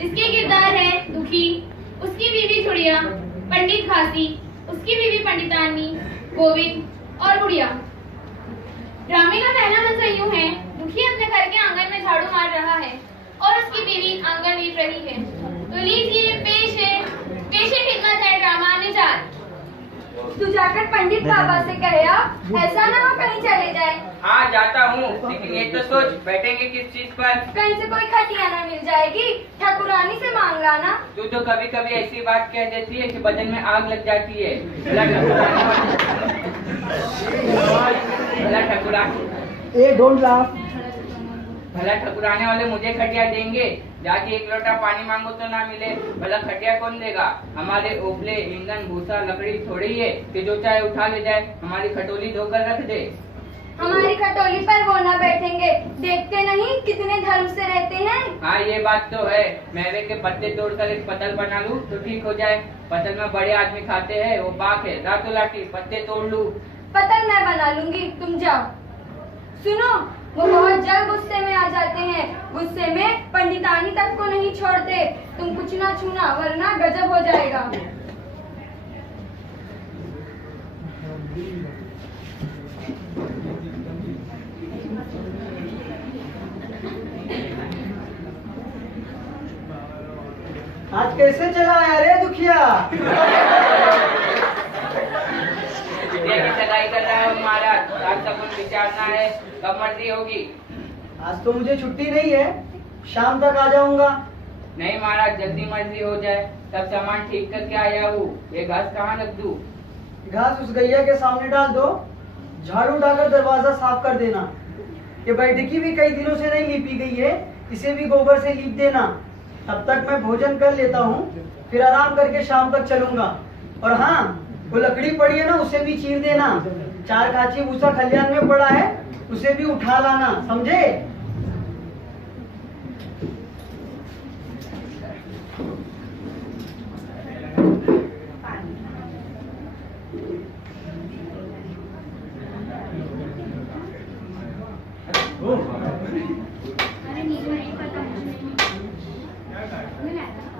जिसके किरदार है दुखी, उसकी बीवी छुड़िया, पंडित खासी, उसकी बीवी पंडितानी, गोविंद और बुढ़िया। ड्रामे का पहला मंजर यूं है, दुखी अपने घर के आंगन में झाड़ू मार रहा है और उसकी बीवी आंगन लीप रही है। तो लीजिए पेश खिदमत है ड्रामा निजात। तू जाकर पंडित बाबा से कहेगा, ऐसा ना हो कहीं चले जाए। हाँ जाता हूँ, लेकिन ये तो सोच बैठेंगे किस चीज पर। कहीं से कोई खटिया ना मिल जाएगी, ठाकुरानी से मांग लाना। तू तो कभी कभी ऐसी बात कह देती है कि बदन में आग लग जाती है। भला ठकुराने वाले मुझे खटिया देंगे? जाके एक लोटा पानी मांगो तो ना मिले, भला खटिया कौन देगा? हमारे ओपले ईंधन भूसा लकड़ी थोड़ी है कि जो चाहे उठा ले जाए। हमारी खटोली धोकर रख दे। हमारी खटोली पर वो ना बैठेंगे, देखते नहीं कितने धर्म से रहते हैं। हाँ ये बात तो है, मेवे के पत्ते तोड़कर एक पतल बना लूं तो ठीक हो जाए। पतल में बड़े आदमी खाते हैं, वो पाक है। रातों लाठी पत्ते तोड़ लूं। पतल मैं बना लूंगी, तुम जाओ। सुनो, वो बहुत जल्द गुस्से में आ जाते हैं। गुस्से में पंडितानी तक को नहीं छोड़ते। तुम कुछ ना छूना वरना गजब हो जाएगा। आज कैसे चला आया रे दुखिया? सगाई कर रहा है महाराज, आज तक कुछ विचारना है, कब मर्जी होगी? आज तो मुझे छुट्टी नहीं है, शाम तक आ जाऊंगा। नहीं महाराज, जल्दी मर्जी हो जाए, सब सामान ठीक करके आया हूँ। ये घास कहाँ रख दूँ? घास उस गैया के सामने डाल दो, झाड़ू उठाकर दरवाजा साफ कर देना। ये बैठकी भी कई दिनों से नहीं लीपी गई है, इसे भी गोबर से लीप देना। तब तक मैं भोजन कर लेता हूँ, फिर आराम करके शाम तक चलूंगा। और हाँ, वो लकड़ी पड़ी है ना, उसे भी चीर देना। 4 खांची भूसा खलियान में पड़ा है, उसे भी उठा लाना, समझे?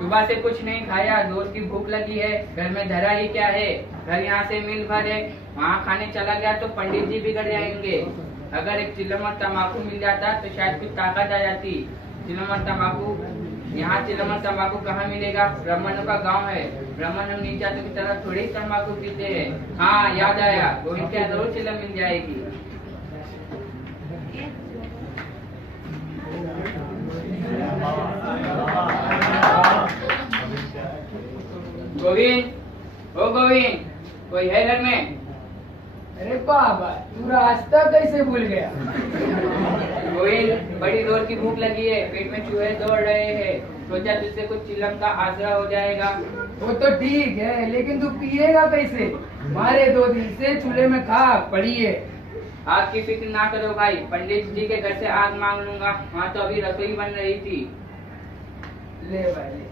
सुबह से कुछ नहीं खाया, जोर की भूख लगी है। घर में धरा ही क्या है? घर यहाँ से मील भर है, वहाँ खाने चला गया तो पंडित जी बिगड़ जाएंगे। अगर एक चिलम और तम्बाकू मिल जाता तो शायद कुछ ताकत आ जाती। चिलम और तम्बाकू, यहाँ चिलम और तम्बाकू कहाँ मिलेगा? ब्राह्मणों का गांव है, ब्राह्मण हम नीचा की तरफ थोड़ी तम्बाकू पीते हैं। हाँ याद आया, गोविंद क्या जरूर चिलम मिल जाएगी। गोविंद, ओ गोविंद, कोई है घर में? अरे बाबा, तू रास्ता कैसे भूल गया? गोविंद, बड़ी जोर की भूख लगी है, पेट में चूहे दौड़ रहे हैं, सोचा तुझसे कुछ चिलम का आसरा हो जाएगा। वो तो ठीक है, लेकिन तू पिएगा कैसे? हमारे 2 दिन से चूल्हे में खाक पड़ी है। आग की फिक्र ना करो भाई, पंडित जी के घर से आग मांग लूंगा। वहाँ तो अभी रसोई बन रही थी। ले भाई ले।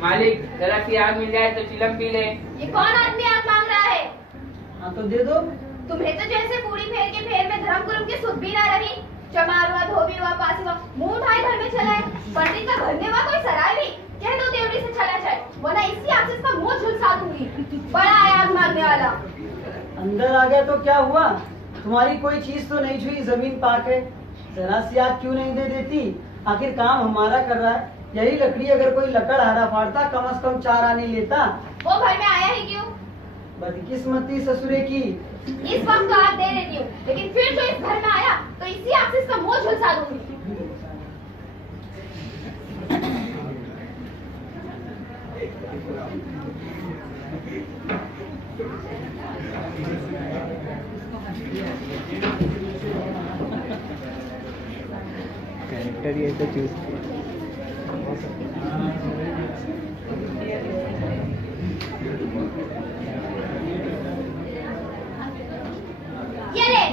मालिक, जरा सी आग मिल जाए तो चिलम पी ले। ये कौन आदमी आग मांग रहा है? हाँ तो दे दो। तुम्हें तो जैसे पूरी फेर के फेर में धर्म गुरु की सुध भी ना रही। चमार हुआ, धोबी हुआ, पासी हुआ, मुंह उठाए घर में चला है। पंडित का घर में हुआ कोई सराय भी, कह दो देवड़ी से चला जाए, वरना इसी आग से इसका मुंह झुलसा दूंगी। बड़ा है आग मांगने वाला। अंदर आ गया तो क्या हुआ? तुम्हारी कोई चीज तो नहीं छुई, जमीन पाक है। जरा सी आग क्यों नहीं दे देती? आखिर काम हमारा कर रहा है। यही लकड़ी अगर कोई लकड़हारा फाड़ता, कम से कम 4 आने लेता। वो घर में आया ही क्यों? बदकिस्मती ससुरे की। इस वक्त तो आग दे देती हूँ, लेकिन फिर जो इस घर में आया तो इसी आग से इसका मुंह झुलसा दूंगी। कैरेक्टर ये तो चूज किया। ये ले।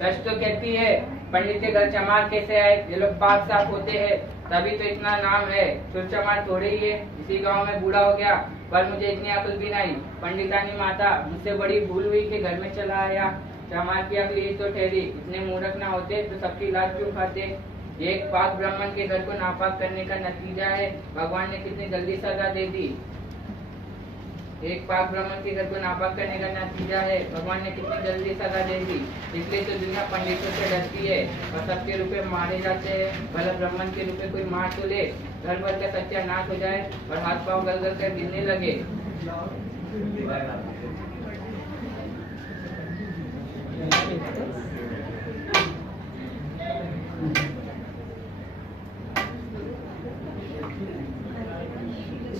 सच तो कहती है, पंडित के घर चमार कैसे आए? ये लोग पाक साफ होते हैं तभी तो इतना नाम है। चुर चमार थोड़े ही है, इसी गांव में बूढ़ा हो गया, पर मुझे इतनी अकल भी नहीं। पंडितानी माता, मुझसे बड़ी भूल हुई कि घर में चला आया। चमार की अकल यही तो ठहरी, इतने मूर्ख ना होते तो सबकी लाज क्यों खाते। ये एक पाक ब्राह्मण के घर को नापाक करने का नतीजा है। भगवान ने कितनी जल्दी सजा दे दी। एक पाक ब्राह्मण के घर को नापाक करने का नतीजा है, भगवान ने कितनी जल्दी सजा दे दी। इसलिए तो दुनिया पंडितों से डरती है और सबके रुपए मारे जाते हैं। भला ब्राह्मण के रुपए कोई मार तो ले, घर भर का सत्यानाश हो जाए और हाथ पांव गल गल कर गिरने लगे।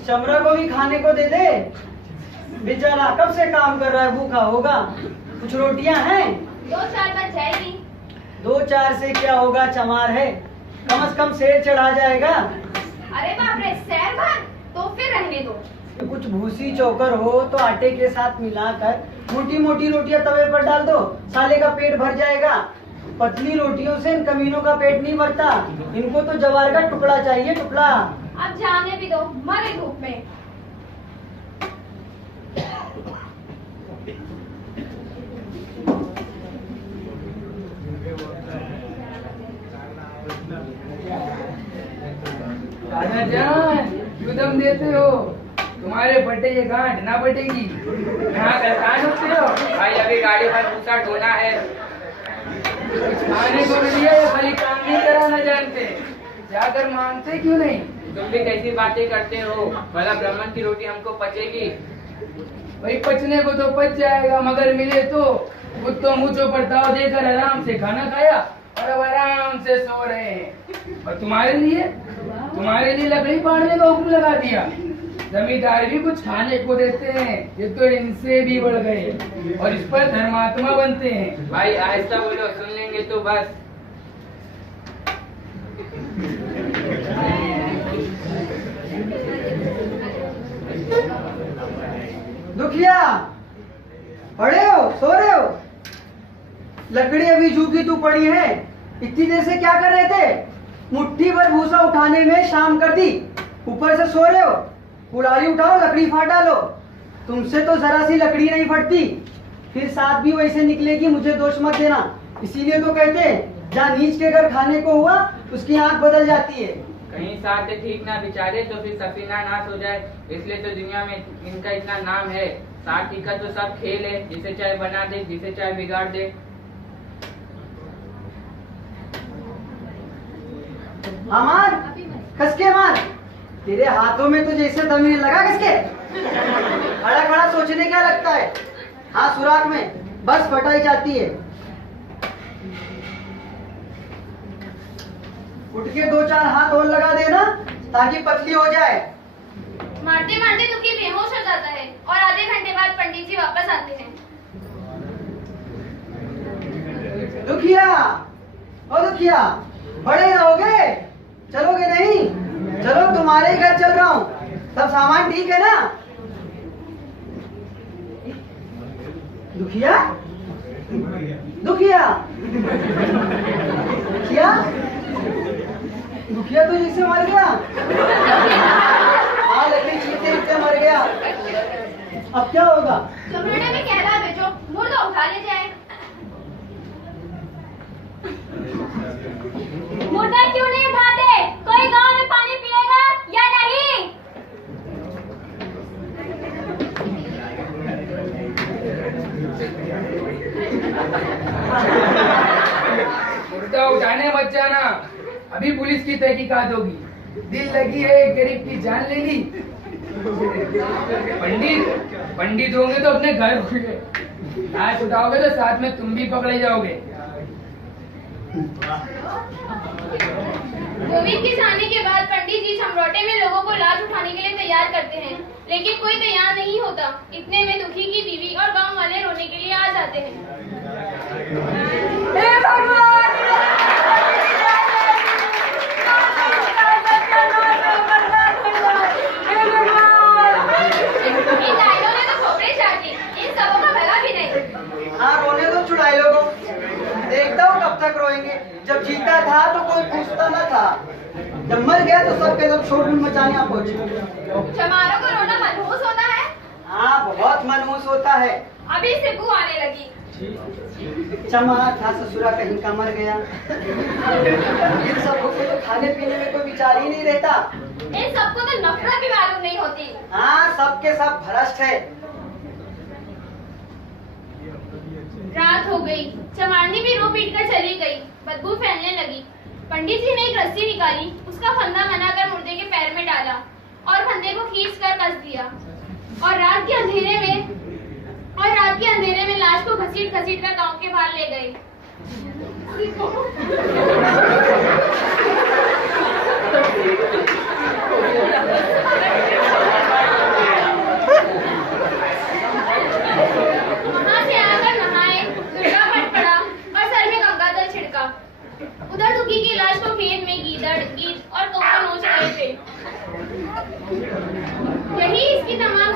चमरा को भी खाने को दे दे, बेचारा कब से काम कर रहा है, भूखा होगा। कुछ रोटियां हैं? 2-4 बच जाएगी। 2-4 से क्या होगा, चमार है, कम से कम शेर चढ़ा जाएगा। अरे बाप रे, सैर भर तो फिर रहने दो। कुछ भूसी चोकर हो तो आटे के साथ मिलाकर मोटी मोटी रोटियां तवे पर डाल दो, साले का पेट भर जाएगा। पतली रोटियों से इन कमीनों का पेट नहीं भरता, इनको तो जवार का टुकड़ा चाहिए, टुकड़ा। अब जाने भी दो, मरे धूप में। राजा जान, क्यों दम देते हो? तुम्हारे बटे ये गांठ ना बटेगी। यहाँ गलतान होते हो। भाई अभी गाड़ी पर भूसा ढोना है। कुछ खाने को मिल गया, ये खाली काम नहीं कराना जानते, जाकर मांगते क्यों नहीं? तुम भी कैसी बातें करते हो? भला ब्राह्मण की रोटी हमको पचेगी? भाई पचने को तो पच जाएगा, मगर मिले तो खुद तो मुँह चो परताव देकर आराम से खाना खाया और अब आराम से सो रहे हैं। और तुम्हारे लिए लकड़ी पाड़ने का हुक्म लगा दिया। जमींदार भी कुछ खाने को देते हैं, ये तो इनसे भी बढ़ गए और इस पर धर्मात्मा बनते हैं। भाई आहिस्ता बोलो, सुन लेंगे तो बस। दुखिया, पड़े हो, सो रहे हो? लकड़ी अभी झूठी तू पड़ी है, इतनी देर से क्या कर रहे थे? मुट्ठी भर भूसा उठाने में शाम कर दी, ऊपर से सो रहे हो। कुल्हाड़ी उठाओ, लकड़ी फाड़ डालो। तुमसे तो जरा सी लकड़ी नहीं फटती, फिर साथ भी वैसे निकलेगी, मुझे दोष मत देना। इसीलिए तो कहते हैं जहाँ नीच के घर खाने को हुआ उसकी आंख बदल जाती है। कहीं साथ ठीक ना बिचारे तो फिर सफीना नाश हो जाए, इसलिए तो दुनिया में इनका इतना नाम है। साथ ठीक का तो सब खेल है, जिसे चाहे बना दे, जिसे चाहे बिगाड़ दे। हाँ मार, कसके मार। तेरे हाथों में तो जैसे दमीर लगा किसके? खड़ा खड़ा सोचने क्या लगता है? हाँ सुराख में बस फटाई जाती है। उठ के 2-4 हाथ और लगा देना ताकि पतली हो जाए। मारते मारते दुखी बेहोश हो जाता है और आधे घंटे बाद पंडित जी वापस आते हैं। दुखिया, ओ दुखिया, बड़े रहोगे, चलोगे नहीं? चलो तुम्हारे ही घर चल रहा हूँ, सब सामान ठीक है ना? दुखिया, दुखिया, दुखिया, दुखिया तो जिससे मर गया। हाँ लकड़ी चीते मर गया। अब क्या होगा? चमड़े में कह रहा बेचो, मुर्दा उठा ले जाए। मुर्दा क्यों नहीं उठाते? कोई गांव में पानी पिएगा या नहीं? मुर्दा उठाने मत जाना, अभी पुलिस की तहकीकात होगी। दिल लगी है, एक गरीब की जान ले ली। पंडित होंगे तो अपने घर होंगे, लाश उठाओगे तो साथ में तुम भी पकड़े जाओगे। गोविंद के जाने के बाद पंडित जी समरौटे में लोगों को लाश उठाने के लिए तैयार करते हैं, लेकिन कोई तैयार नहीं होता। इतने में दुखी की बीवी और गांव वाले रोने के लिए आ जाते हैं। हे भगवान, इन डायलों ने तो खोपड़े चाट ली, इन सबों का भला भी नहीं। हाँ रोने दो, छुड़ाई लोगों, देखता हूँ कब तक रोएंगे। जब जीता था तो कोई पूछता न था, जब मर गया तो सबके सब शोरगुल मचाने आ पहुंचे। चमारों को रोना मनहूस होता है। हाँ, बहुत मनहूस होता है। अभी से बू आने लगी। चमार था ससुरा कहीं का मर गया। इन सबको तो खाने पीने में कोई विचार ही नहीं रहता। इन सबको तो नफरत भी मालूम नहीं होती। हाँ, सबके सब भ्रष्ट है। रात हो गई, चमारनी भी रो पीट कर चली गई। बदबू फैलने लगी। पंडित जी ने एक रस्सी निकाली, उसका फंदा बनाकर मुर्दे के पैर में डाला और फंदे को खींच कर कस दिया और रात के अंधेरे में लाश को घसीट घसीट कर गांव के बाहर ले गए। वहां से आकर नहाए, दुर्गा पट पड़ा और सर में गंगा जल छिड़का। उधर दुखी की लाश को खेत में गीदड़, गीद और कौवा नोच रहे थे। यही इसकी तमाम